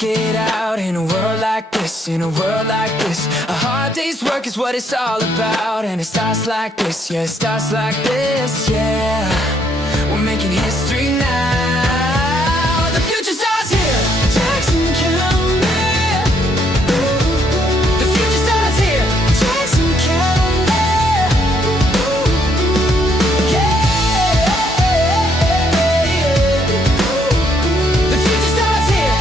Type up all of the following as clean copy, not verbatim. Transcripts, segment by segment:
make it out in a world like this, in a world like this. A hard day's work is what it's all about, and it starts like this, yeah, it starts like this, yeah. We're making history now. The future starts here, Jackson County. The future starts here, Jackson County. Yeah. The future starts here.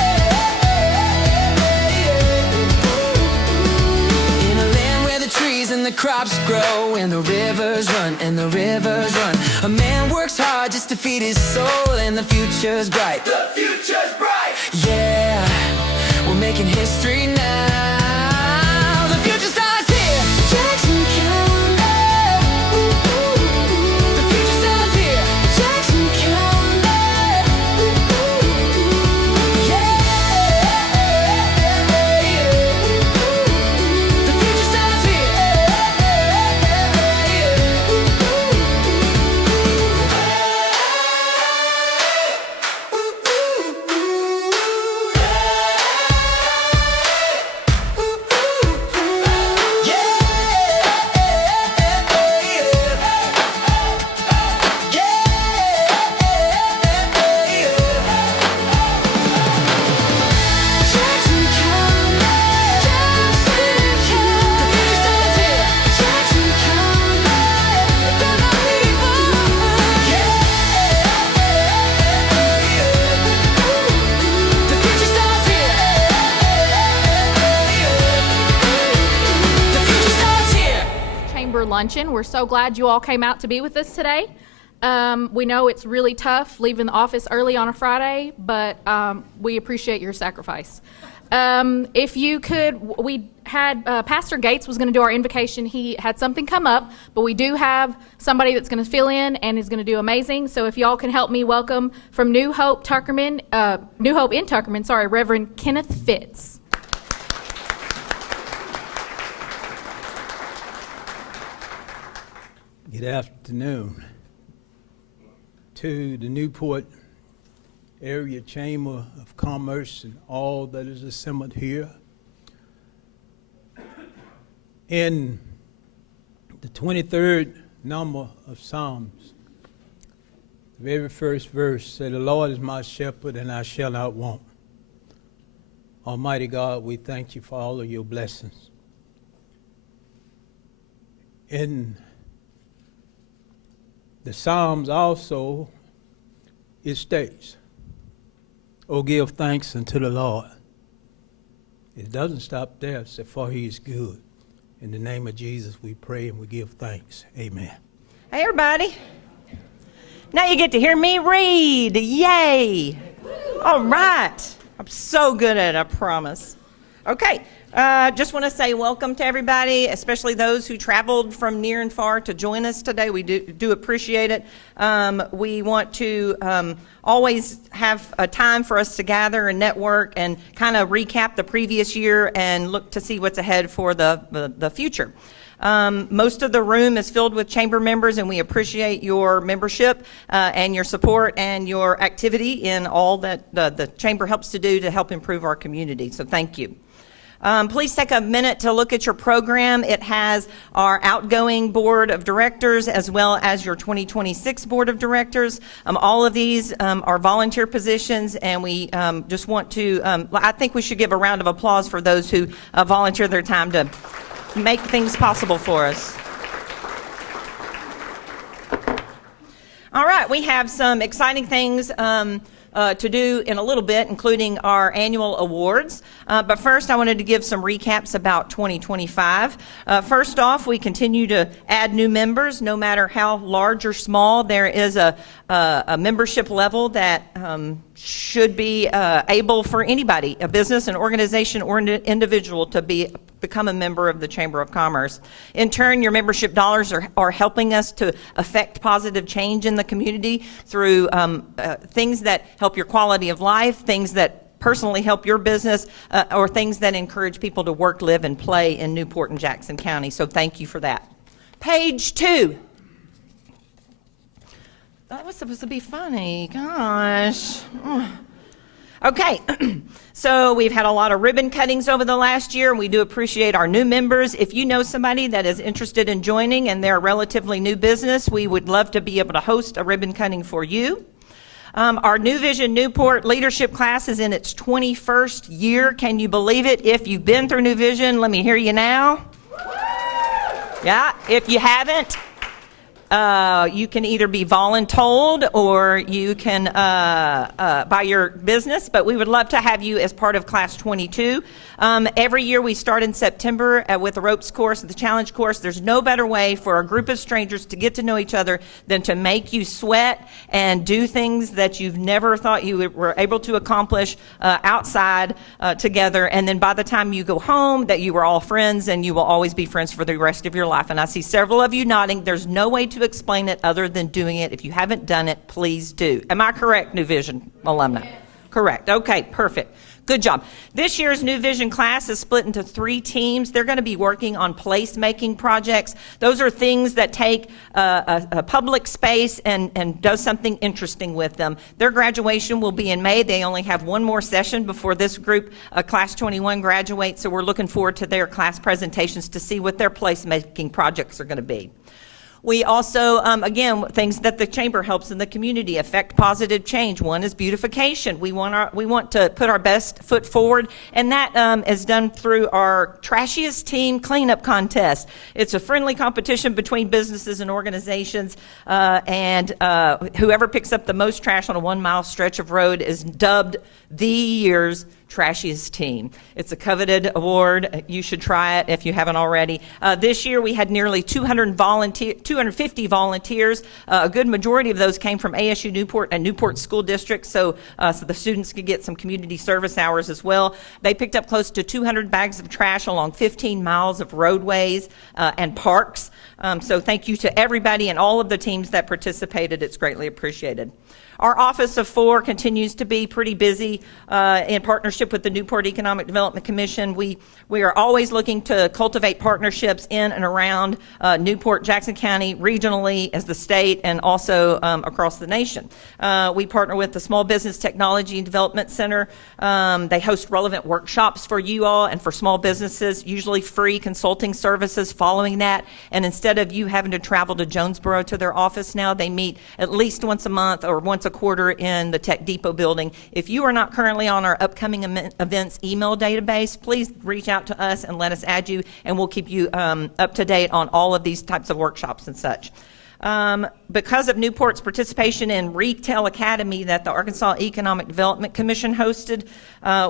In a land where the trees and the crops grow, and the rivers run, and the rivers run. A man works hard just to feed his soul, and the future's bright. The future's bright. Yeah, we're making history now. The future starts here, Jackson County. The future starts here, Jackson County. Yeah. The future starts here. Luncheon. We're so glad you all came out to be with us today. We know it's really tough leaving the office early on a Friday, but we appreciate your sacrifice. If you could, we had Pastor Gates was going to do our invocation. He had something come up, but we do have somebody that's going to fill in and is going to do amazing. So if y'all can help me welcome from New Hope in Tuckerman, Reverend Kenneth Fitz. Good afternoon to the Newport Area Chamber of Commerce and all that is assembled here. In the 23rd number of Psalms, the very first verse said, "The Lord is my shepherd and I shall not want." Almighty God, we thank you for all of your blessings. In the Psalms also, it states, "Oh, give thanks unto the Lord." It doesn't stop there. It says, "For he is good." In the name of Jesus, we pray and we give thanks. Amen. Hey, everybody. Now you get to hear me read. Yay. All right. I'm so good at it, I promise. Okay. Just want to say welcome to everybody, especially those who traveled from near and far to join us today. We do appreciate it. We want to always have a time for us to gather and network and kind of recap the previous year and look to see what's ahead for the future. Most of the room is filled with chamber members, and we appreciate your membership and your support and your activity in all that the chamber helps to do to help improve our community. So thank you. Please take a minute to look at your program. It has our outgoing board of directors as well as your 2026 board of directors. All of these are volunteer positions, and we just want to, I think we should give a round of applause for those who volunteer their time to make things possible for us. All right, we have some exciting things to do in a little bit, including our annual awards. But first, I wanted to give some recaps about 2025. First off, we continue to add new members. No matter how large or small, there is a membership level that should be able for anybody, a business, an organization, or an individual to become a member of the Chamber of Commerce. In turn, your membership dollars are helping us to affect positive change in the community through things that help your quality of life, things that personally help your business, or things that encourage people to work, live, and play in Newport and Jackson County. So thank you for that. Page 2. That was supposed to be funny. Gosh. Okay, so we've had a lot of ribbon cuttings over the last year, and we do appreciate our new members. If you know somebody that is interested in joining and they're a relatively new business, we would love to be able to host a ribbon cutting for you. Our New Vision Newport leadership class is in its 21st year. Can you believe it? If you've been through New Vision, let me hear you now. Yeah, if you haven't, you can either be voluntold or you can by your business, but we would love to have you as part of Class 22. Every year we start in September with the ropes course, the challenge course. There's no better way for a group of strangers to get to know each other than to make you sweat and do things that you've never thought you were able to accomplish outside together. And then by the time you go home, that you were all friends and you will always be friends for the rest of your life. And I see several of you nodding. There's no way to explain it other than doing it. If you haven't done it, please do. Am I correct, New Vision alumni? Yes. Correct. Okay, perfect. Good job. This year's New Vision class is split into 3 teams. They're going to be working on place-making projects. Those are things that take a public space and does something interesting with them. Their graduation will be in May. They only have one more session before this group, Class 21, graduates, so we're looking forward to their class presentations to see what their place-making projects are going to be. We also, again, things that the chamber helps in the community affect positive change. One is beautification. We want to put our best foot forward, and that is done through our Trashiest Team Cleanup Contest. It's a friendly competition between businesses and organizations, and whoever picks up the most trash on a 1-mile stretch of road is dubbed the year's Trashiest Team. It's a coveted award. You should try it if you haven't already. This year we had nearly 250 volunteers. A good majority of those came from ASU Newport and Newport School District, so the students could get some community service hours as well. They picked up close to 200 bags of trash along 15 miles of roadways and parks. So thank you to everybody and all of the teams that participated. It's greatly appreciated. Our Office of 4 continues to be pretty busy in partnership with the Newport Economic Development Commission. We are always looking to cultivate partnerships in and around Newport, Jackson County, regionally, as the state, and also across the nation. We partner with the Small Business Technology and Development Center. They host relevant workshops for you all and for small businesses, usually free consulting services following that. And instead of you having to travel to Jonesboro to their office now, they meet at least once a month or once a quarter in the Tech Depot building. If you are not currently on our upcoming events email database, please reach out to us and let us add you, and we'll keep you up to date on all of these types of workshops and such. Because of Newport's participation in Retail Academy that the Arkansas Economic Development Commission hosted,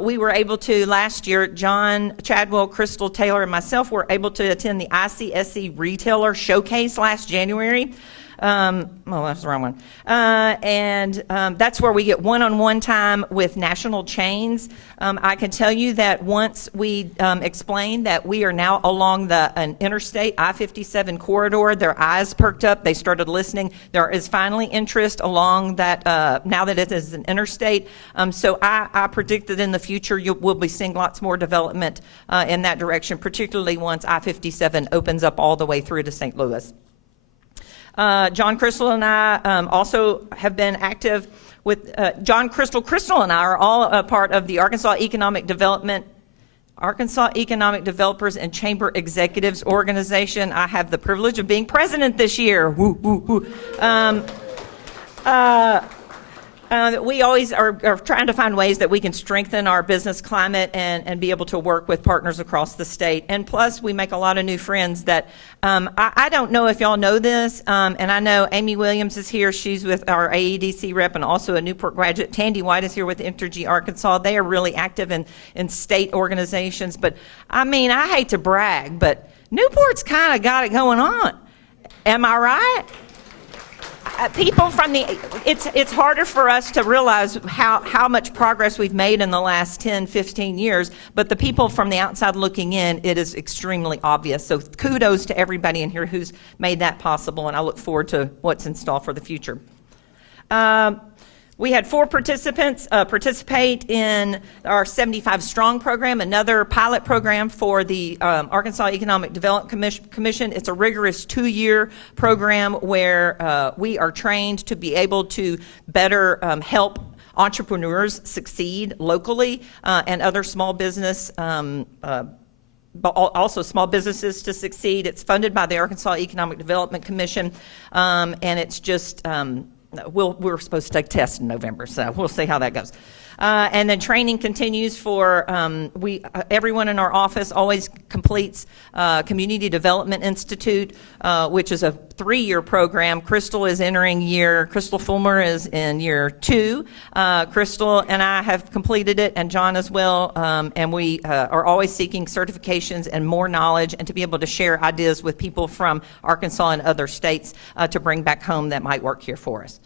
we were able to, last year, John Chadwell, Crystal Taylor, and myself were able to attend the ICSC Retailer Showcase last January. That's the wrong one. That's where we get one-on-one time with national chains. I can tell you that once we explained that we are now along an interstate I-57 corridor, their eyes perked up. They started listening. There is finally interest along that now that it is an interstate. So I predict that in the future we'll be seeing lots more development in that direction, particularly once I-57 opens up all the way through to St. Louis. John Crystal and I also have been active with John Crystal. Crystal and I are all a part of the Arkansas Economic Developers and Chamber Executives Organization. I have the privilege of being president this year. Woo, woo, woo. We always are trying to find ways that we can strengthen our business climate and be able to work with partners across the state. And plus, we make a lot of new friends that I don't know if y'all know this, and I know Amy Williams is here. She's with our AEDC rep and also a Newport graduate. Tandy White is here with Entergy Arkansas. They are really active in state organizations. But, I mean, I hate to brag, but Newport's kind of got it going on. Am I right? People from it's harder for us to realize how much progress we've made in the last 10, 15 years, but the people from the outside looking in, it is extremely obvious. So kudos to everybody in here who's made that possible, and I look forward to what's in store for the future. We had 4 participants participate in our 75 Strong program, another pilot program for the Arkansas Economic Development Commission. It's a rigorous 2-year program where we are trained to be able to better help entrepreneurs succeed locally and other small business but also small businesses to succeed. It's funded by the Arkansas Economic Development Commission, and it's just, we're supposed to take tests in November, so we'll see how that goes. And then training continues for, everyone in our office always completes Community Development Institute, which is a 3-year program. Crystal Fulmer is in year 2. Crystal and I have completed it, and John as well, and we are always seeking certifications and more knowledge, and to be able to share ideas with people from Arkansas and other states to bring back home that might work here for us.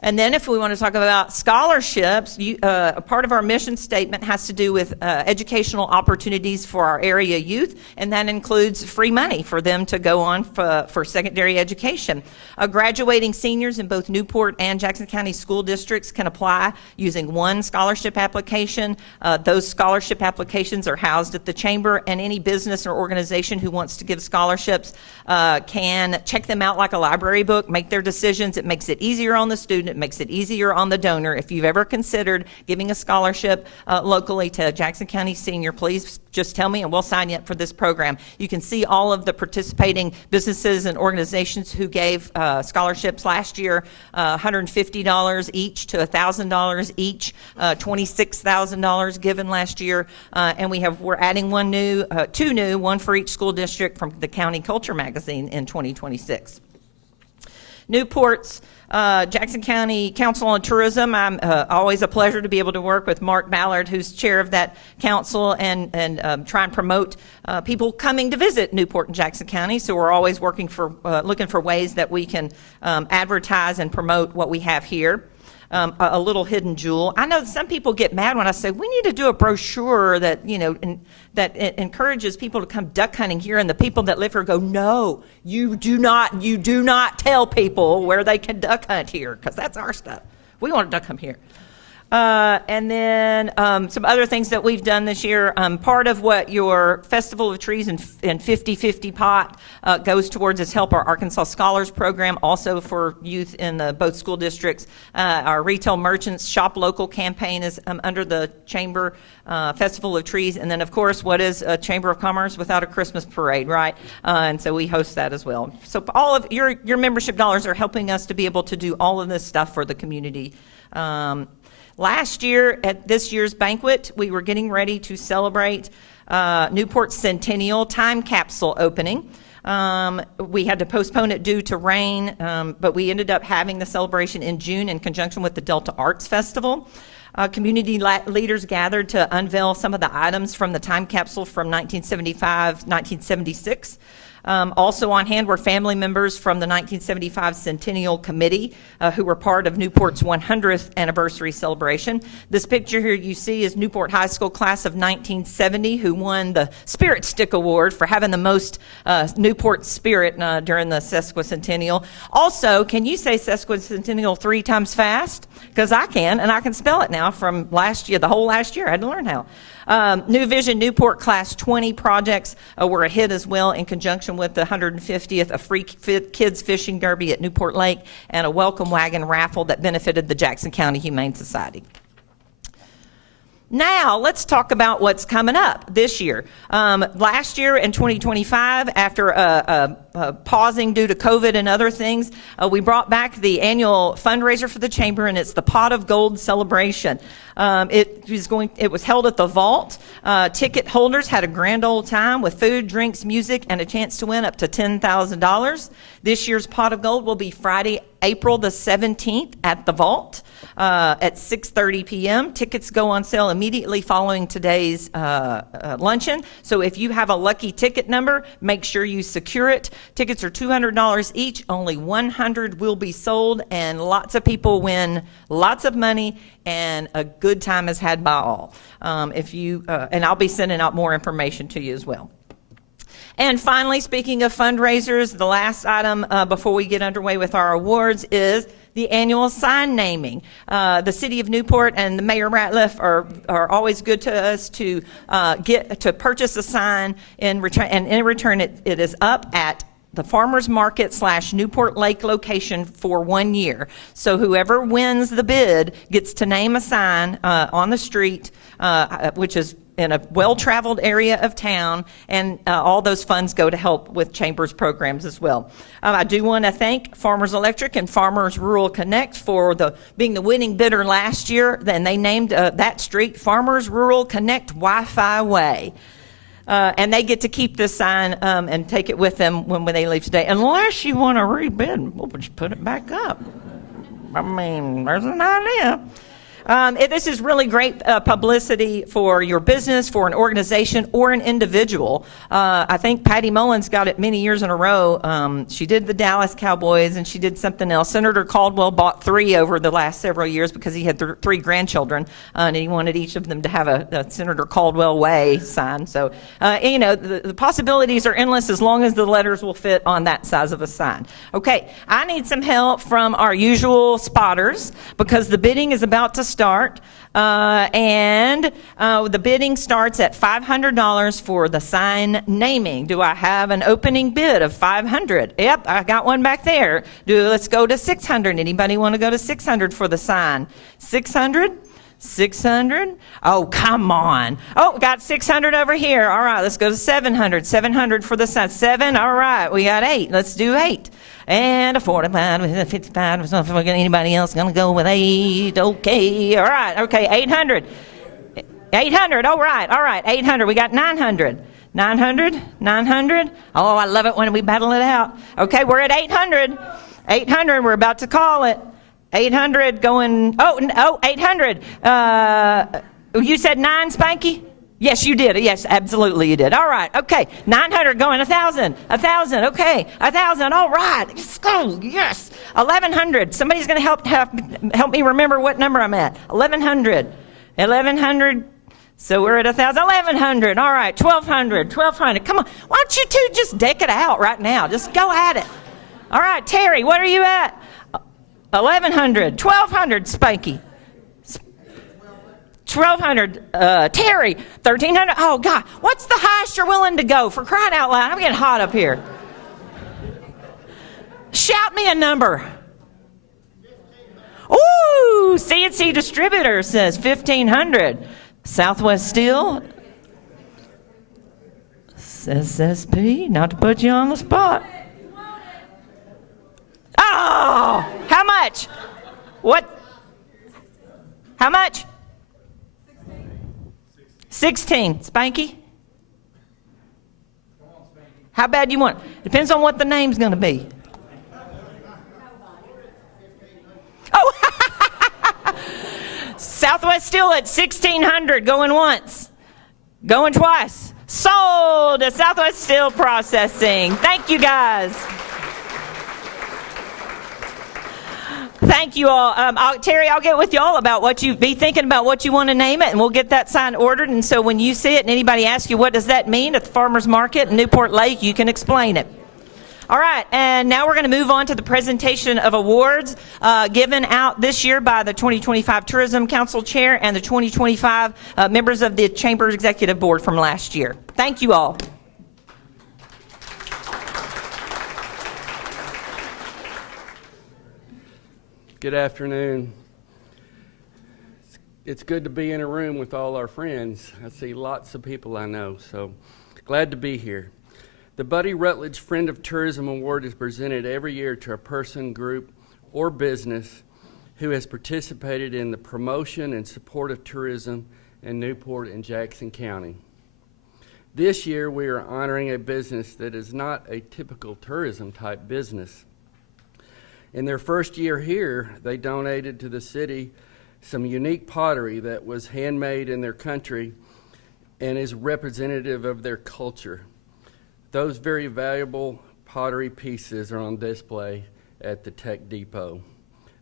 And then if we want to talk about scholarships, a part of our mission statement has to do with educational opportunities for our area youth, and that includes free money for them to go on for secondary education. Graduating seniors in both Newport and Jackson County school districts can apply using one scholarship application. Those scholarship applications are housed at the chamber, and any business or organization who wants to give scholarships can check them out like a library book, make their decisions. It makes it easier on the student. It makes it easier on the donor. If you've ever considered giving a scholarship locally to Jackson County Senior, please just tell me and we'll sign you up for this program. You can see all of the participating businesses and organizations who gave scholarships last year, $150 each to $1,000 each, $26,000 given last year, and we're adding two new, one for each school district from the County Culture Magazine in 2026. Newport's Jackson County Council on Tourism. I'm always a pleasure to be able to work with Mark Ballard, who's chair of that council, and try and promote people coming to visit Newport and Jackson County. So we're always looking for ways that we can advertise and promote what we have here. A little hidden jewel. I know some people get mad when I say we need to do a brochure that that encourages people to come duck hunting here, and the people that live here go, no, you do not tell people where they can duck hunt here, because that's our stuff. We want to duck hunt here. And then some other things that we've done this year. Part of what your Festival of Trees and 50/50 pot goes towards is help our Arkansas Scholars Program, also for youth in both school districts. Our Retail Merchants Shop Local campaign is under the Chamber Festival of Trees. And then, of course, what is a Chamber of Commerce without a Christmas parade, right? And so we host that as well. So all of your membership dollars are helping us to be able to do all of this stuff for the community. Last year, at this year's banquet, we were getting ready to celebrate Newport's centennial time capsule opening. We had to postpone it due to rain, but we ended up having the celebration in June in conjunction with the Delta Arts Festival. Community leaders gathered to unveil some of the items from the time capsule from 1975, 1976. Also on hand were family members from the 1975 Centennial Committee who were part of Newport's 100th anniversary celebration. This picture here you see is Newport High School class of 1970 who won the Spirit Stick Award for having the most Newport spirit during the sesquicentennial. Also, can you say sesquicentennial 3 times fast? Because I can, and I can spell it now from last year, the whole last year. I had to learn how. New Vision Newport Class 20 projects were a hit as well in conjunction with the 150th, a free kids fishing derby at Newport Lake, and a welcome wagon raffle that benefited the Jackson County Humane Society. Now, let's talk about what's coming up this year. Last year in 2025, after pausing due to COVID and other things, we brought back the annual fundraiser for the Chamber, and it's the Pot of Gold celebration. It was held at the Vault. Ticket holders had a grand old time with food, drinks, music, and a chance to win up to $10,000. This year's Pot of Gold will be Friday, April the 17th at the Vault at 6:30 p.m. Tickets go on sale immediately following today's luncheon. So if you have a lucky ticket number, make sure you secure it. Tickets are $200 each. Only 100 will be sold, and lots of people win lots of money, and a good time is had by all. And I'll be sending out more information to you as well. And finally, speaking of fundraisers, the last item before we get underway with our awards is the annual sign naming. The City of Newport and the Mayor Ratliff are always good to us to purchase a sign in return, and in return it is up at the farmers market / Newport Lake location for 1 year. So whoever wins the bid gets to name a sign on the street, which is in a well-traveled area of town, and all those funds go to help with Chambers programs as well. I do want to thank Farmers Electric and Farmers Rural Connect for being the winning bidder last year, and they named that street Farmers Rural Connect Wi-Fi Way. And they get to keep this sign and take it with them when they leave today. Unless you want to rebid, we'll just put it back up. I mean, there's an idea. This is really great publicity for your business, for an organization, or an individual. I think Patty Mullins got it many years in a row. She did the Dallas Cowboys, and she did something else. Senator Caldwell bought 3 over the last several years because he had 3 grandchildren, and he wanted each of them to have a Senator Caldwell Way sign. So, the possibilities are endless as long as the letters will fit on that size of a sign. Okay, I need some help from our usual spotters because the bidding is about to start, and the bidding starts at $500 for the sign naming. Do I have an opening bid of $500? Yep, I got one back there. Let's go to $600. Anybody want to go to $600 for the sign? $600? $600? Oh, come on. Oh, got $600 over here. All right, let's go to $700. $700 for the sign. 7. All right, we got 8. Let's do 8. And a 45, a 55, anybody else going to go with 8? Okay, all right, okay, 800. 800, all right, 800. We got 900. 900, 900. Oh, I love it when we battle it out. Okay, we're at 800. 800, we're about to call it. 800 going, 800. You said 9, Spanky? Yes, you did. Yes, absolutely you did. All right, okay. 900 going, 1,000. 1,000, okay. 1,000, all right. Let's go, yes. 1,100. Somebody's going to help me remember what number I'm at. 1,100. 1,100. So we're at 1,000. 1,100. All right, 1,200. 1,200. Come on. Why don't you two just deck it out right now? Just go at it. All right, Terry, what are you at? 1,100. 1,200, Spanky. 1,200, Terry. 1,300. Oh, God. What's the highest you're willing to go? For crying out loud. I'm getting hot up here. Shout me a number. Ooh, CNC Distributor says 1,500. Southwest Steel says SP, not to put you on the spot. Oh, how much? What? How much? 16. Spanky? How bad you want it? Depends on what the name's going to be. Oh, Southwest Steel at 1,600, going once, going twice. Sold to Southwest Steel Processing. Thank you, guys. Thank you all. Terry, I'll get with you all about what you be thinking about what you want to name it, and we'll get that sign ordered. And so when you see it and anybody asks you what does that mean at the Farmers Market in Newport Lake, you can explain it. All right, and now we're going to move on to the presentation of awards given out this year by the 2025 Tourism Council Chair and the 2025 members of the Chamber Executive Board from last year. Thank you all. Good afternoon. It's good to be in a room with all our friends. I see lots of people I know, so glad to be here. The Buddy Rutledge Friend of Tourism Award is presented every year to a person, group, or business who has participated in the promotion and support of tourism in Newport and Jackson County. This year, we are honoring a business that is not a typical tourism type business. In their first year here, they donated to the city some unique pottery that was handmade in their country and is representative of their culture. Those very valuable pottery pieces are on display at the Tech Depot.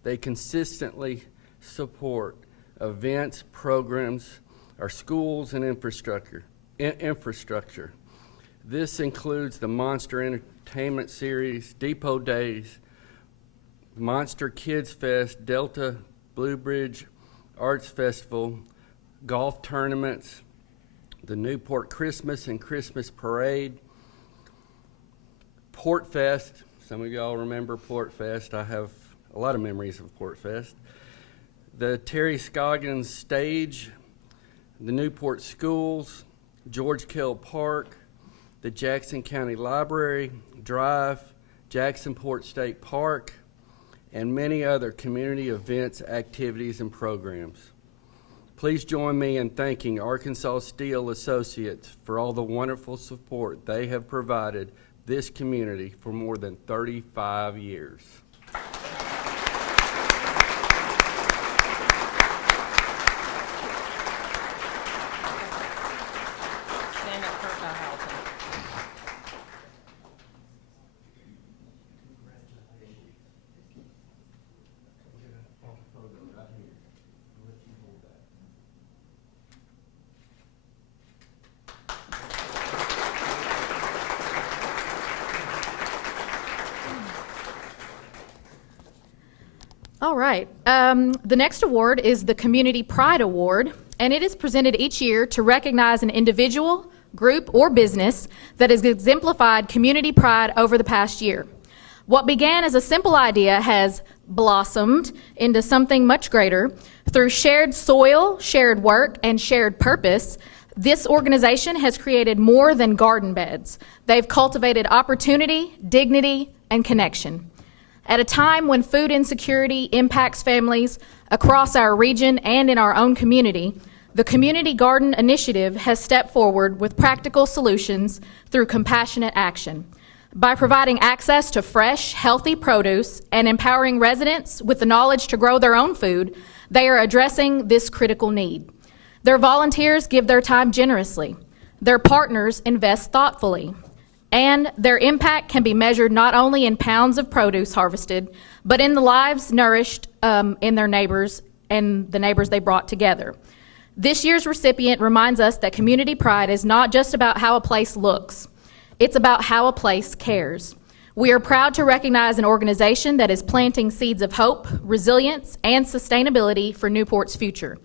They consistently support events, programs, our schools, and infrastructure. This includes the Monster Entertainment Series, Depot Days, Monster Kids Fest, Delta Blue Bridge Arts Festival, golf tournaments, the Newport Christmas and Christmas Parade, Port Fest. Some of y'all remember Port Fest. I have a lot of memories of Port Fest. The Terry Scoggins Stage, the Newport Schools, George Kell Park, the Jackson County Library, Drive, Jacksonport State Park, and many other community events, activities, and programs. Please join me in thanking Arkansas Steel Associates for all the wonderful support they have provided this community for more than 35 years. Stand up for Halton. All right. The next award is the Community Pride Award, and it is presented each year to recognize an individual, group, or business that has exemplified community pride over the past year. What began as a simple idea has blossomed into something much greater. Through shared soil, shared work, and shared purpose, this organization has created more than garden beds. They've cultivated opportunity, dignity, and connection. At a time when food insecurity impacts families across our region and in our own community, the Community Garden Initiative has stepped forward with practical solutions through compassionate action. By providing access to fresh, healthy produce and empowering residents with the knowledge to grow their own food, they are addressing this critical need. Their volunteers give their time generously. Their partners invest thoughtfully. And their impact can be measured not only in pounds of produce harvested, but in the lives nourished in their neighbors and the neighbors they brought together. This year's recipient reminds us that community pride is not just about how a place looks. It's about how a place cares. We are proud to recognize an organization that is planting seeds of hope, resilience, and sustainability for Newport's future.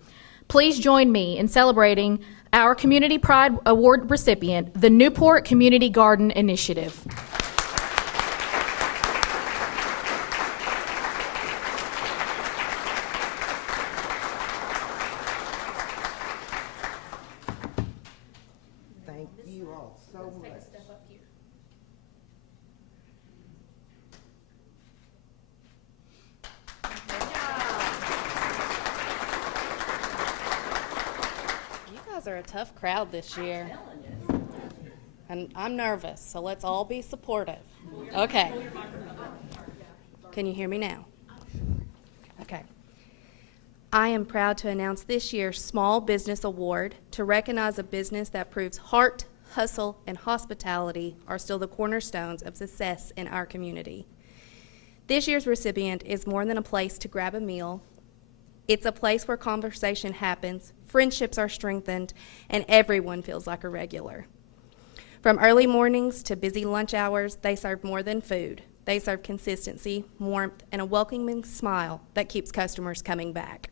Please join me in celebrating our Community Pride Award recipient, the Newport Community Garden Initiative. Thank you all so much. You guys are a tough crowd this year. And I'm nervous, so let's all be supportive. Okay. Can you hear me now? Okay. I am proud to announce this year's Small Business Award to recognize a business that proves heart, hustle, and hospitality are still the cornerstones of success in our community. This year's recipient is more than a place to grab a meal. It's a place where conversation happens, friendships are strengthened, and everyone feels like a regular. From early mornings to busy lunch hours, they serve more than food. They serve consistency, warmth, and a welcoming smile that keeps customers coming back.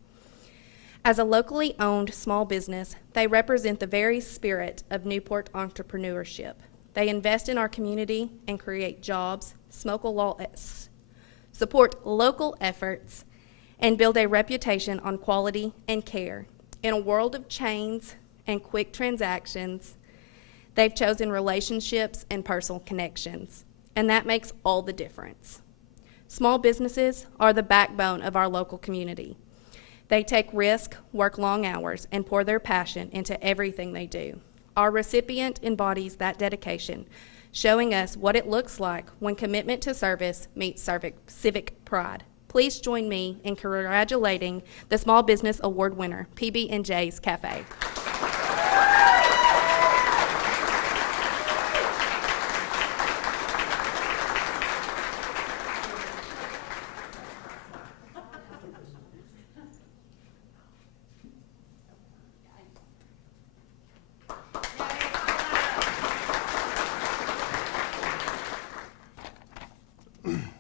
As a locally owned small business, they represent the very spirit of Newport entrepreneurship. They invest in our community and create jobs, support local efforts, and build a reputation on quality and care. In a world of chains and quick transactions, they've chosen relationships and personal connections, and that makes all the difference. Small businesses are the backbone of our local community. They take risk, work long hours, and pour their passion into everything they do. Our recipient embodies that dedication, showing us what it looks like when commitment to service meets civic pride. Please join me in congratulating the Small Business Award winner, PB&J's Cafe.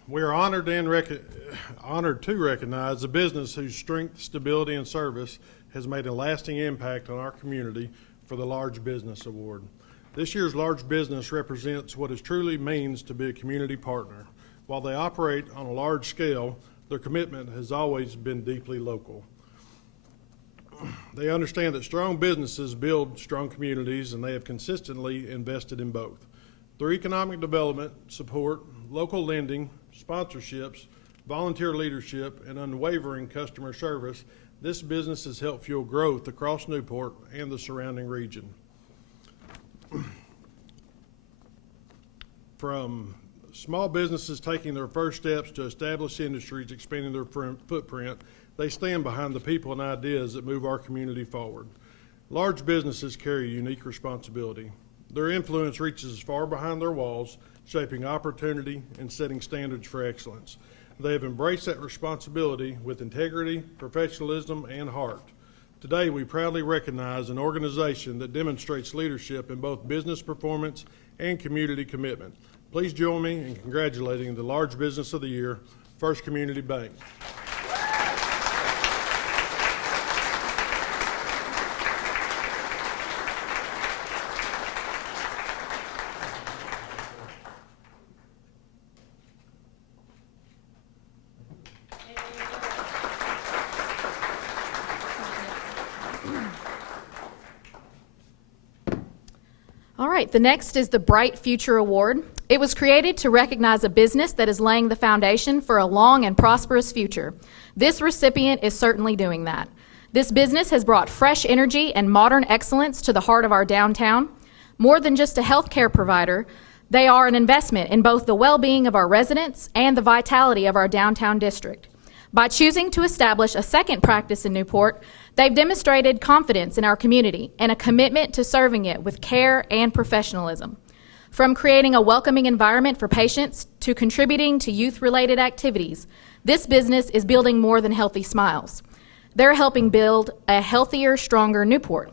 We are honored to recognize a business whose strength, stability, and service has made a lasting impact on our community for the Large Business Award. This year's large business represents what it truly means to be a community partner. While they operate on a large scale, their commitment has always been deeply local. They understand that strong businesses build strong communities, and they have consistently invested in both. Through economic development, support, local lending, sponsorships, volunteer leadership, and unwavering customer service, this business has helped fuel growth across Newport and the surrounding region. From small businesses taking their first steps to established industries expanding their footprint, they stand behind the people and ideas that move our community forward. Large businesses carry a unique responsibility. Their influence reaches as far behind their walls, shaping opportunity and setting standards for excellence. They have embraced that responsibility with integrity, professionalism, and heart. Today, we proudly recognize an organization that demonstrates leadership in both business performance and community commitment. Please join me in congratulating the Large Business of the Year, First Community Bank. All right, the next is the Bright Future Award. It was created to recognize a business that is laying the foundation for a long and prosperous future. This recipient is certainly doing that. This business has brought fresh energy and modern excellence to the heart of our downtown. More than just a healthcare provider, they are an investment in both the well-being of our residents and the vitality of our downtown district. By choosing to establish a second practice in Newport, they've demonstrated confidence in our community and a commitment to serving it with care and professionalism. From creating a welcoming environment for patients to contributing to youth-related activities, this business is building more than healthy smiles. They're helping build a healthier, stronger Newport.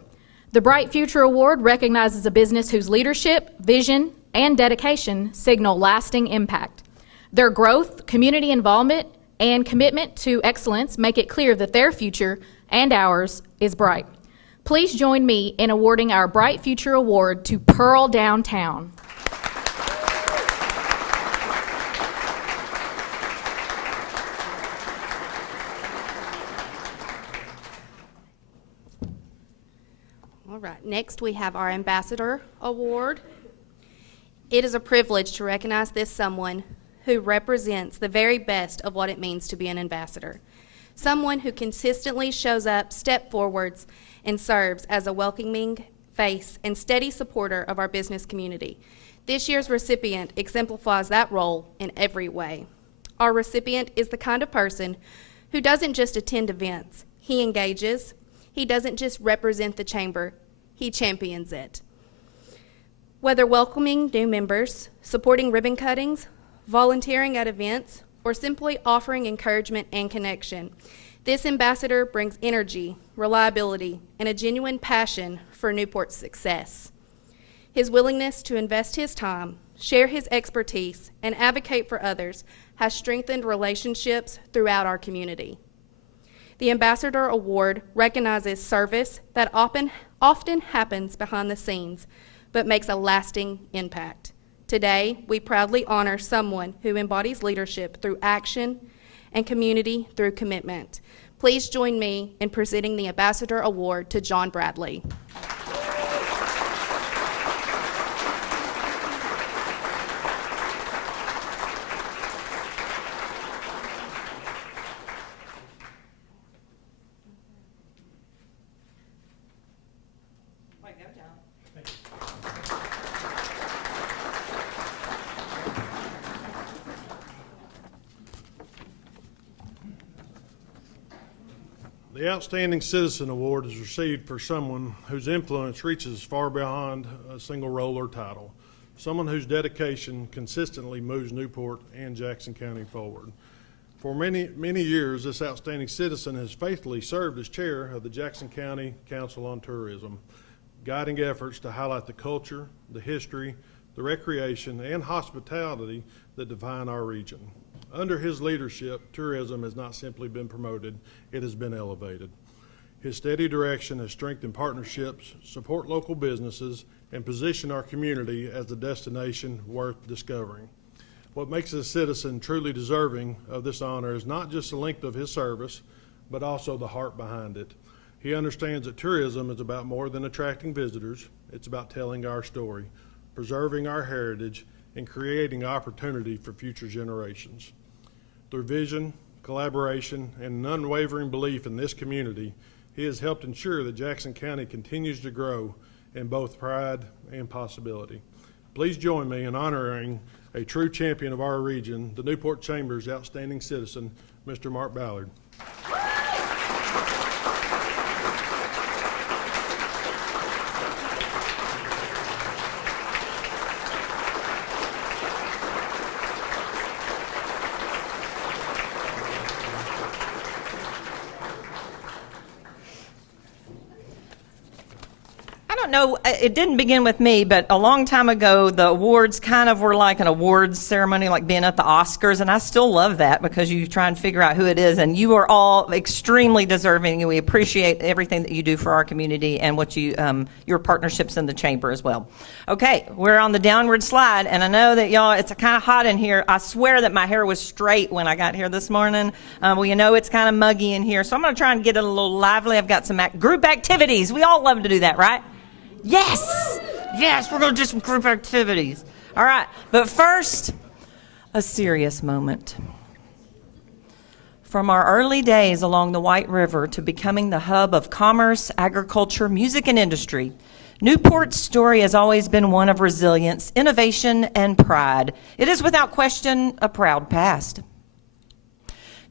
The Bright Future Award recognizes a business whose leadership, vision, and dedication signal lasting impact. Their growth, community involvement, and commitment to excellence make it clear that their future and ours is bright. Please join me in awarding our Bright Future Award to Pearl Downtown. All right, next we have our Ambassador Award. It is a privilege to recognize this someone who represents the very best of what it means to be an ambassador. Someone who consistently shows up, steps forwards, and serves as a welcoming face and steady supporter of our business community. This year's recipient exemplifies that role in every way. Our recipient is the kind of person who doesn't just attend events. He engages. He doesn't just represent the chamber. He champions it. Whether welcoming new members, supporting ribbon cuttings, volunteering at events, or simply offering encouragement and connection, this ambassador brings energy, reliability, and a genuine passion for Newport's success. His willingness to invest his time, share his expertise, and advocate for others has strengthened relationships throughout our community. The Ambassador Award recognizes service that often happens behind the scenes, but makes a lasting impact. Today, we proudly honor someone who embodies leadership through action and community through commitment. Please join me in presenting the Ambassador Award to John Bradley. The Outstanding Citizen Award is received for someone whose influence reaches far beyond a single role or title, someone whose dedication consistently moves Newport and Jackson County forward. For many, many years, this outstanding citizen has faithfully served as chair of the Jackson County Council on Tourism, guiding efforts to highlight the culture, the history, the recreation, and hospitality that define our region. Under his leadership, tourism has not simply been promoted, it has been elevated. His steady direction has strengthened partnerships, support local businesses, and position our community as a destination worth discovering. What makes a citizen truly deserving of this honor is not just the length of his service, but also the heart behind it. He understands that tourism is about more than attracting visitors. It's about telling our story, preserving our heritage, and creating opportunity for future generations. Through vision, collaboration, and an unwavering belief in this community, he has helped ensure that Jackson County continues to grow in both pride and possibility. Please join me in honoring a true champion of our region, the Newport Chamber's outstanding citizen, Mr. Mark Ballard. No, it didn't begin with me, but a long time ago, the awards kind of were like an awards ceremony, like being at the Oscars, and I still love that because you try and figure out who it is, and you are all extremely deserving, and we appreciate everything that you do for our community and what you, your partnerships in the chamber as well. Okay, we're on the downward slide, and I know that y'all, it's kind of hot in here. I swear that my hair was straight when I got here this morning. Well, you know it's kind of muggy in here, so I'm going to try and get it a little lively. I've got some group activities. We all love to do that, right? Yes! Yes, we're going to do some group activities. All right, but first, a serious moment. From our early days along the White River to becoming the hub of commerce, agriculture, music, and industry, Newport's story has always been one of resilience, innovation, and pride. It is without question a proud past.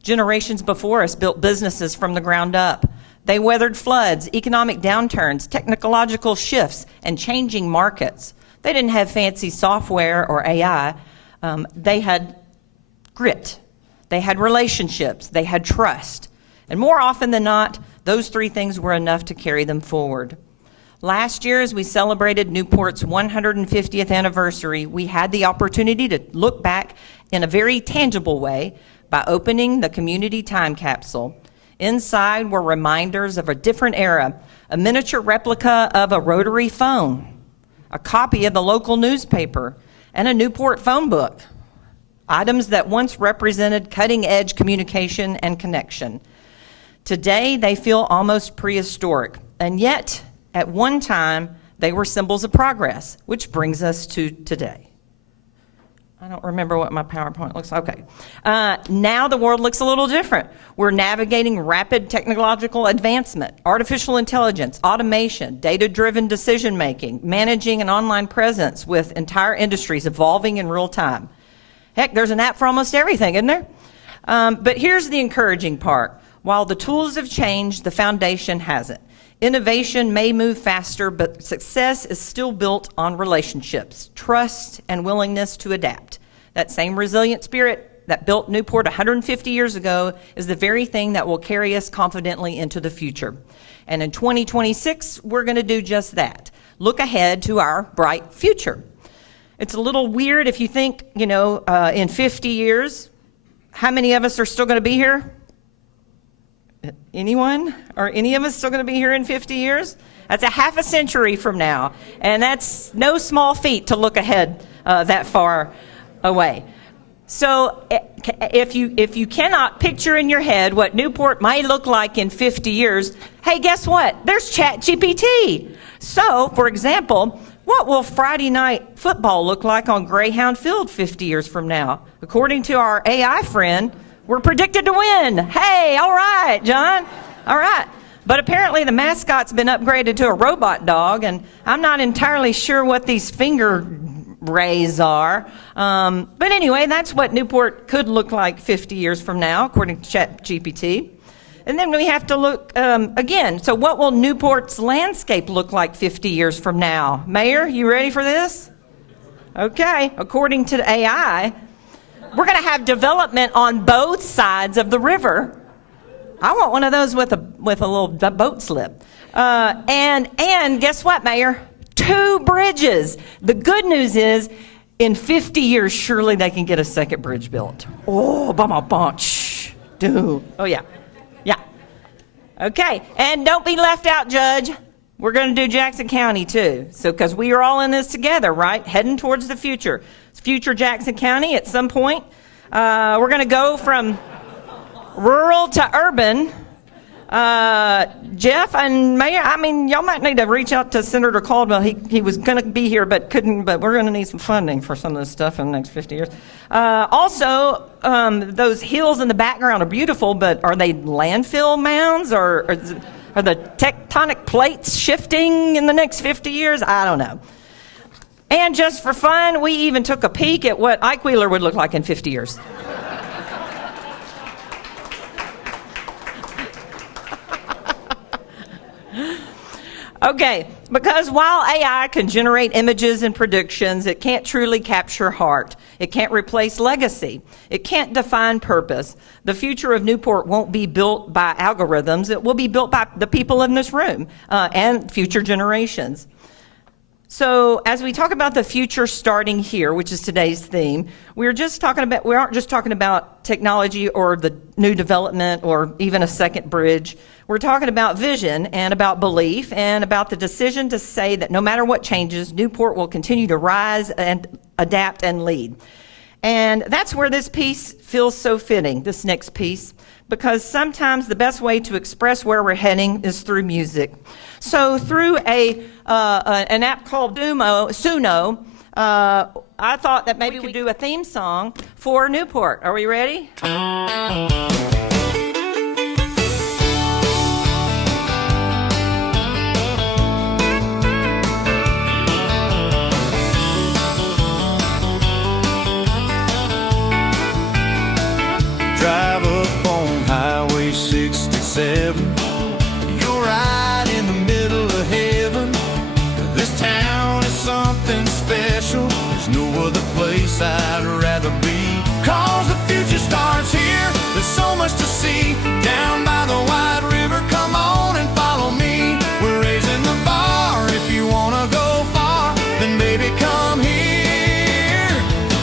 Generations before us built businesses from the ground up. They weathered floods, economic downturns, technological shifts, and changing markets. They didn't have fancy software or AI. They had grit. They had relationships. They had trust. And more often than not, those three things were enough to carry them forward. Last year, as we celebrated Newport's 150th anniversary, we had the opportunity to look back in a very tangible way by opening the community time capsule. Inside were reminders of a different era, a miniature replica of a rotary phone, a copy of the local newspaper, and a Newport phone book, items that once represented cutting-edge communication and connection. Today, they feel almost prehistoric, and yet, at one time, they were symbols of progress, which brings us to today. I don't remember what my PowerPoint looks like. Okay. Now the world looks a little different. We're navigating rapid technological advancement, artificial intelligence, automation, data-driven decision-making, managing an online presence with entire industries evolving in real time. Heck, there's an app for almost everything, isn't there? But here's the encouraging part. While the tools have changed, the foundation hasn't. Innovation may move faster, but success is still built on relationships, trust, and willingness to adapt. That same resilient spirit that built Newport 150 years ago is the very thing that will carry us confidently into the future. And in 2026, we're going to do just that. Look ahead to our bright future. It's a little weird if you think, in 50 years, how many of us are still going to be here? Anyone? Are any of us still going to be here in 50 years? That's a half a century from now. And that's no small feat to look ahead that far away. So if you cannot picture in your head what Newport might look like in 50 years, hey, guess what? There's ChatGPT. So, for example, what will Friday night football look like on Greyhound Field 50 years from now? According to our AI friend, we're predicted to win. Hey, all right, John. All right. But apparently the mascot's been upgraded to a robot dog, and I'm not entirely sure what these finger rays are. But anyway, that's what Newport could look like 50 years from now, according to ChatGPT. And then we have to look again. So what will Newport's landscape look like 50 years from now? Mayor, you ready for this? Okay. According to the AI, we're going to have development on both sides of the river. I want one of those with a little boat slip. And guess what, Mayor? 2 bridges. The good news is, in 50 years, surely they can get a second bridge built. Oh, bunch. Oh, yeah. Yeah. Okay. And don't be left out, Judge. We're going to do Jackson County too. So, because we are all in this together, right? Heading towards the future. It's future Jackson County at some point. We're going to go from rural to urban. Jeff and Mayor, y'all might need to reach out to Senator Caldwell. He was going to be here but couldn't, but we're going to need some funding for some of this stuff in the next 50 years. Also, those hills in the background are beautiful, but are they landfill mounds or are the tectonic plates shifting in the next 50 years? I don't know. And just for fun, we even took a peek at what Ike Wheeler would look like in 50 years. Okay, because while AI can generate images and predictions, it can't truly capture heart. It can't replace legacy. It can't define purpose. The future of Newport won't be built by algorithms. It will be built by the people in this room and future generations. So as we talk about the future starting here, which is today's theme, we aren't just talking about technology or the new development or even a second bridge. We're talking about vision and about belief and about the decision to say that no matter what changes, Newport will continue to rise and adapt and lead. And that's where this piece feels so fitting, this next piece, because sometimes the best way to express where we're heading is through music. So through an app called Suno, I thought that maybe we could do a theme song for Newport. Are we ready? Drive up on Highway 67. You're right in the middle of heaven. This town is something special. There's no other place I'd rather be. 'Cause the future starts here. There's so much to see. Down by the wide river, come on and follow me. We're raising the bar. If you wanna go far, then baby come here.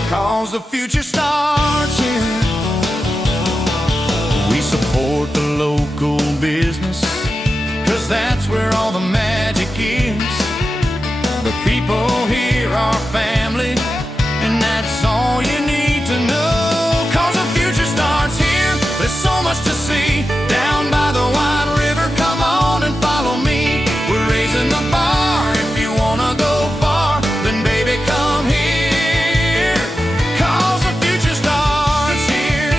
'Cause the future starts here. Support the local business, 'cause that's where all the magic is. The people here are family, and that's all you need to know. 'Cause the future starts here. There's so much to see. Down by the wide river, come on and follow me. We're raising the bar. If you wanna go far, then baby come here. 'Cause the future starts here.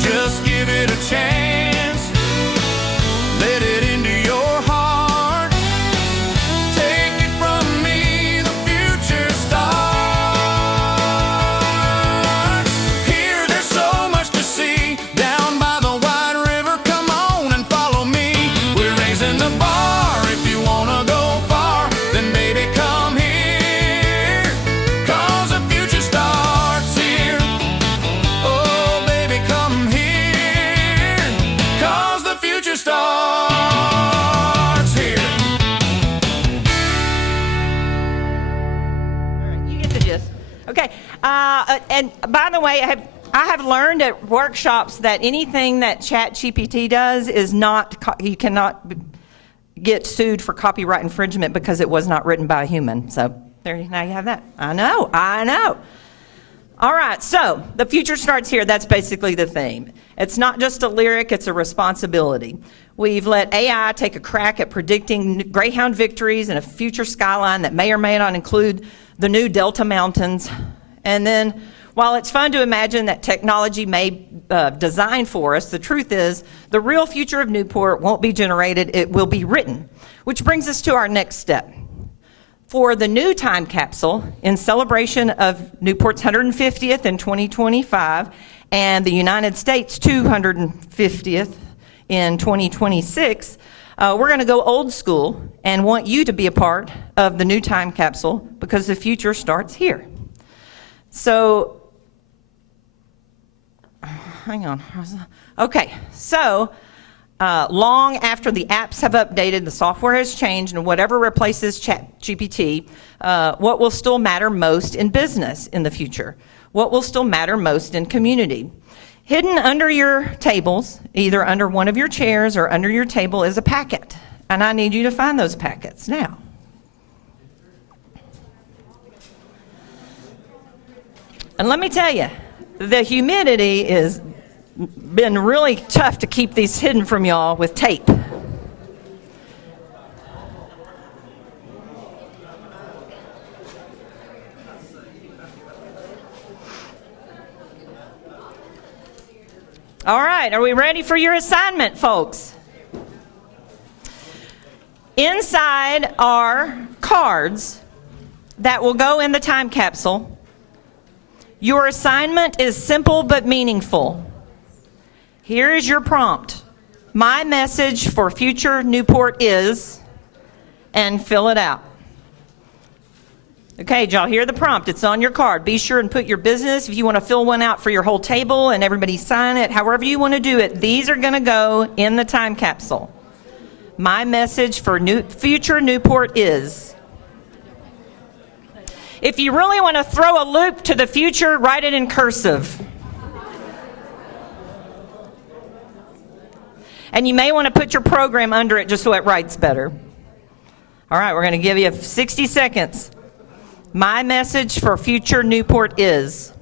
Just give it a chance. Let it into your heart. Take it from me, the future starts here. There's so much to see. Down by the wide river, come on and follow me. We're raising the bar. If you wanna go far, then baby come here. 'Cause the future starts here. Oh baby come here. 'Cause the future starts here. All right, you get the gist. Okay, and by the way, I have learned at workshops that anything that ChatGPT does is not, you cannot get sued for copyright infringement because it was not written by a human. So now you have that. I know. All right, so the future starts here. That's basically the theme. It's not just a lyric, it's a responsibility. We've let AI take a crack at predicting Greyhound victories and a future skyline that may or may not include the new Delta Mountains. And then, while it's fun to imagine that technology may design for us, the truth is the real future of Newport won't be generated, it will be written. Which brings us to our next step. For the new time capsule, in celebration of Newport's 150th in 2025 and the United States 250th in 2026, we're going to go old school and want you to be a part of the new time capsule because the future starts here. So, hang on. Okay, so long after the apps have updated, the software has changed, and whatever replaces ChatGPT, what will still matter most in business in the future? What will still matter most in community? Hidden under your tables, either under one of your chairs or under your table, is a packet. And I need you to find those packets now. And let me tell you, the humidity has been really tough to keep these hidden from y'all with tape. All right, are we ready for your assignment, folks? Inside are cards that will go in the time capsule. Your assignment is simple but meaningful. Here is your prompt. My message for future Newport is, and fill it out. Okay, did y'all hear the prompt? It's on your card. Be sure and put your business, if you want to fill one out for your whole table and everybody sign it, however you want to do it, these are going to go in the time capsule. My message for future Newport is. If you really want to throw a loop to the future, write it in cursive. And you may want to put your program under it just so it writes better. All right, we're going to give you 60 seconds. My message for future Newport is.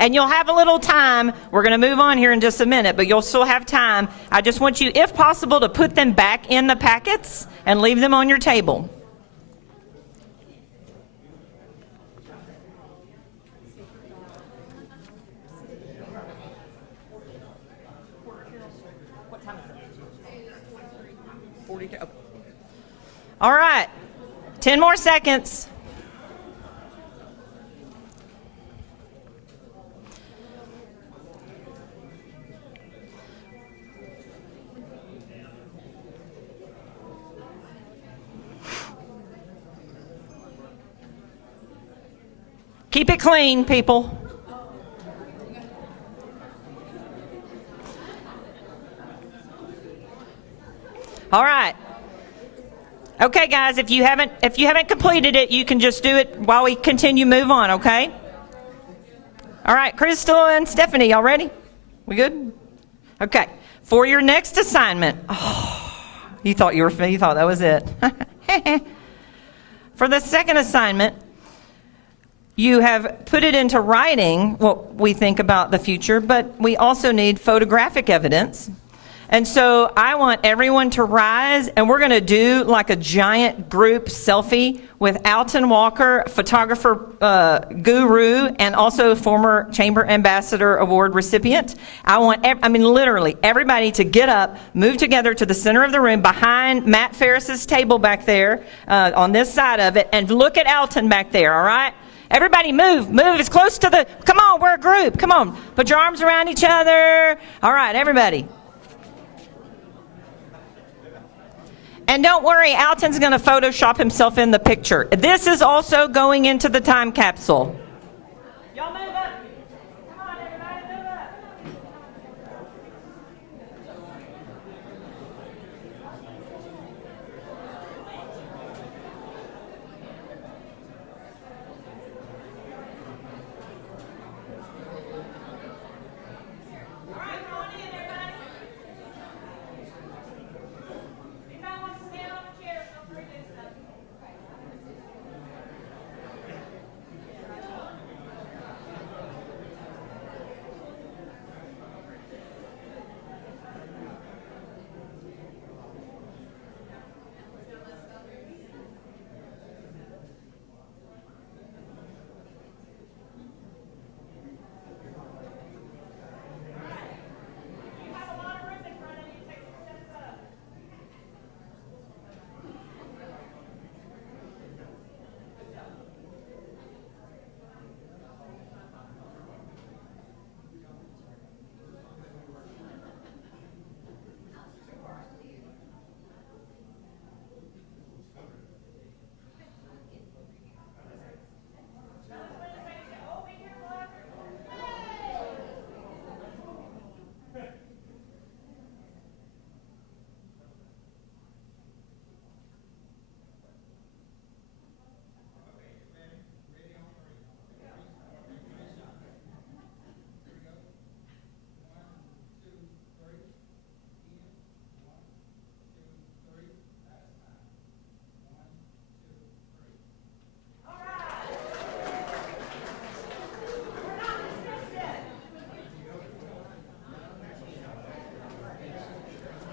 And you'll have a little time. We're going to move on here in just a minute, but you'll still have time. I just want you, if possible, to put them back in the packets and leave them on your table. All right, 10 more seconds. Keep it clean, people. All right. Okay, guys, if you haven't completed it, you can just do it while we continue move on, okay? All right, Crystal and Stephanie, y'all ready? We good? Okay. For your next assignment, you thought that was it. For the second assignment, you have put it into writing what we think about the future, but we also need photographic evidence. And so I want everyone to rise, and we're going to do like a giant group selfie with Alton Walker, photographer guru, and also former Chamber Ambassador Award recipient. I want, literally everybody to get up, move together to the center of the room behind Matt Ferris's table back there on this side of it, and look at Alton back there, all right? Everybody move as close to come on, we're a group, come on. Put your arms around each other. All right, everybody. And don't worry, Alton's going to Photoshop himself in the picture. This is also going into the time capsule. Y'all move up. Come on, everybody, move up. All right, come on in, everybody. Anybody wants to stand on the chair, feel free to do so.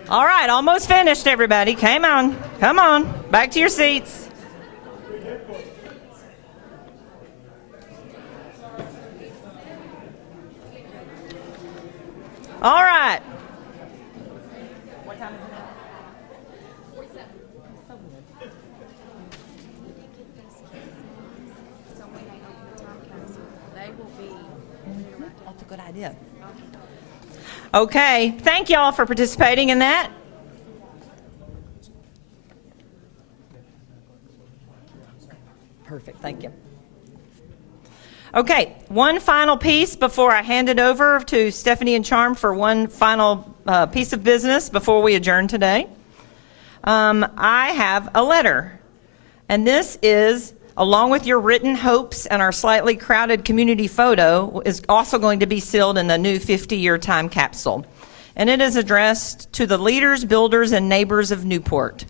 All right, almost finished, everybody. Come on. Come on. Back to your seats. All right. What time is it now? 47. That's a good idea. Okay, thank y'all for participating in that. Perfect, thank you. Okay, one final piece before I hand it over to Stephanie and Charm for one final piece of business before we adjourn today. I have a letter, and this is, along with your written hopes and our slightly crowded community photo, is also going to be sealed in the new 50-year time capsule. And it is addressed to the leaders, builders, and neighbors of Newport.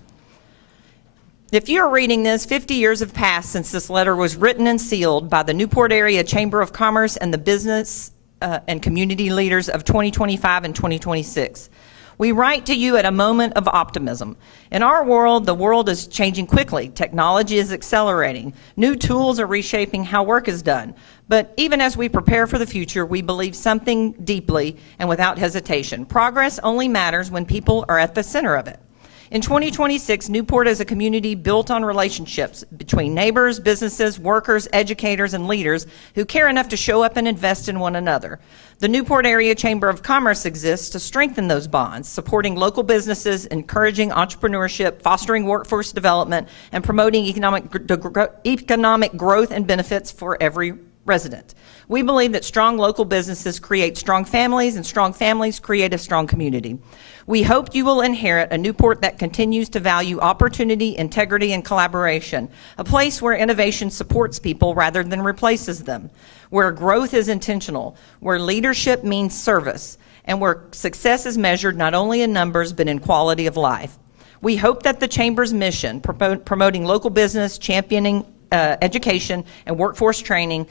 If you're reading this, 50 years have passed since this letter was written and sealed by the Newport Area Chamber of Commerce and the business and community leaders of 2025 and 2026. We write to you at a moment of optimism. In our world, the world is changing quickly. Technology is accelerating. New tools are reshaping how work is done. But even as we prepare for the future, we believe something deeply and without hesitation. Progress only matters when people are at the center of it. In 2026, Newport is a community built on relationships between neighbors, businesses, workers, educators, and leaders who care enough to show up and invest in one another. The Newport Area Chamber of Commerce exists to strengthen those bonds, supporting local businesses, encouraging entrepreneurship, fostering workforce development, and promoting economic growth and benefits for every resident. We believe that strong local businesses create strong families, and strong families create a strong community. We hope you will inherit a Newport that continues to value opportunity, integrity, and collaboration, a place where innovation supports people rather than replaces them, where growth is intentional, where leadership means service, and where success is measured not only in numbers but in quality of life. We hope that the Chamber's mission, promoting local business, championing education and workforce training,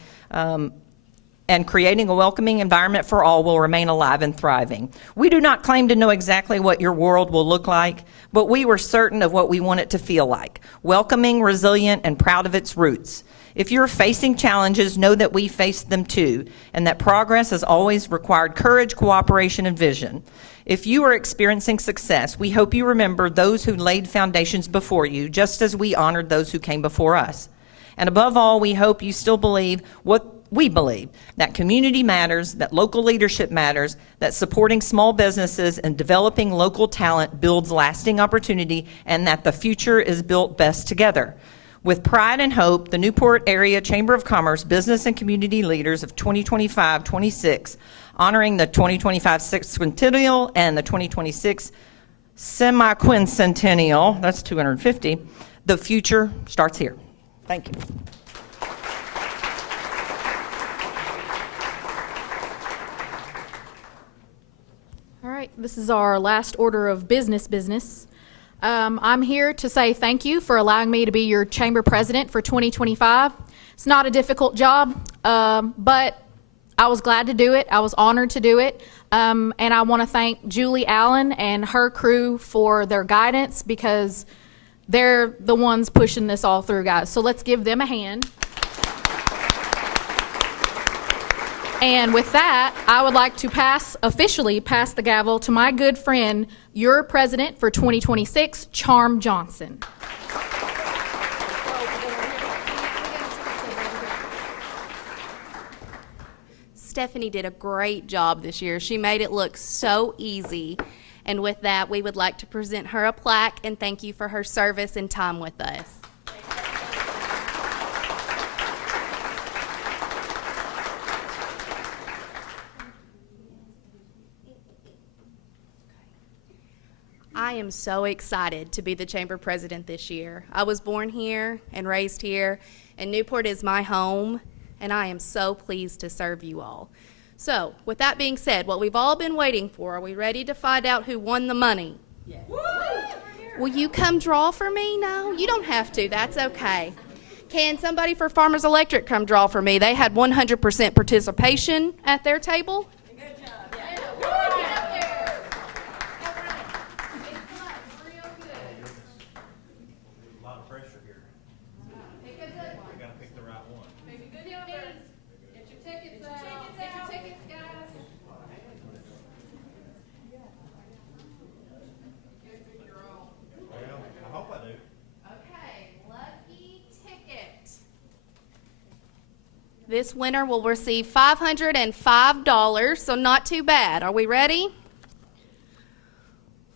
and creating a welcoming environment for all will remain alive and thriving. We do not claim to know exactly what your world will look like, but we were certain of what we want it to feel like: welcoming, resilient, and proud of its roots. If you're facing challenges, know that we faced them too, and that progress has always required courage, cooperation, and vision. If you are experiencing success, we hope you remember those who laid foundations before you, just as we honored those who came before us. And above all, we hope you still believe what we believe, that community matters, that local leadership matters, that supporting small businesses and developing local talent builds lasting opportunity, and that the future is built best together. With pride and hope, the Newport Area Chamber of Commerce business and community leaders of 2025-26, honoring the 2025 sexcentennial and the 2026 semi-quincentennial, that's 250, the future starts here. Thank you. All right, this is our last order of business. I'm here to say thank you for allowing me to be your chamber president for 2025. It's not a difficult job, but I was glad to do it. I was honored to do it. And I want to thank Julie Allen and her crew for their guidance, because they're the ones pushing this all through, guys. So let's give them a hand. And with that, I would like to officially pass the gavel to my good friend, your president for 2026, Charm Johnson. Stephanie did a great job this year. She made it look so easy. And with that, we would like to present her a plaque and thank you for her service and time with us. I am so excited to be the chamber president this year. I was born here and raised here, and Newport is my home, and I am so pleased to serve you all. So, with that being said, what we've all been waiting for, are we ready to find out who won the money? Yes. Will you come draw for me? No, you don't have to. That's okay. Can somebody for Farmers Electric come draw for me? They had 100% participation at their table. Good job. Yeah. This winner will receive $505, so not too bad. Are we ready?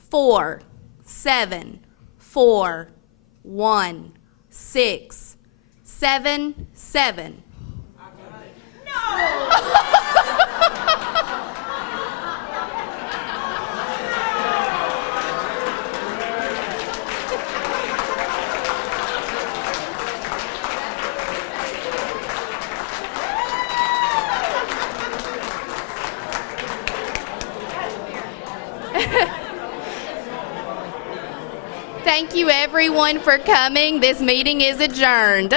4, 7, 4, 1, 6, 7, 7. Thank you, everyone, for coming. This meeting is adjourned.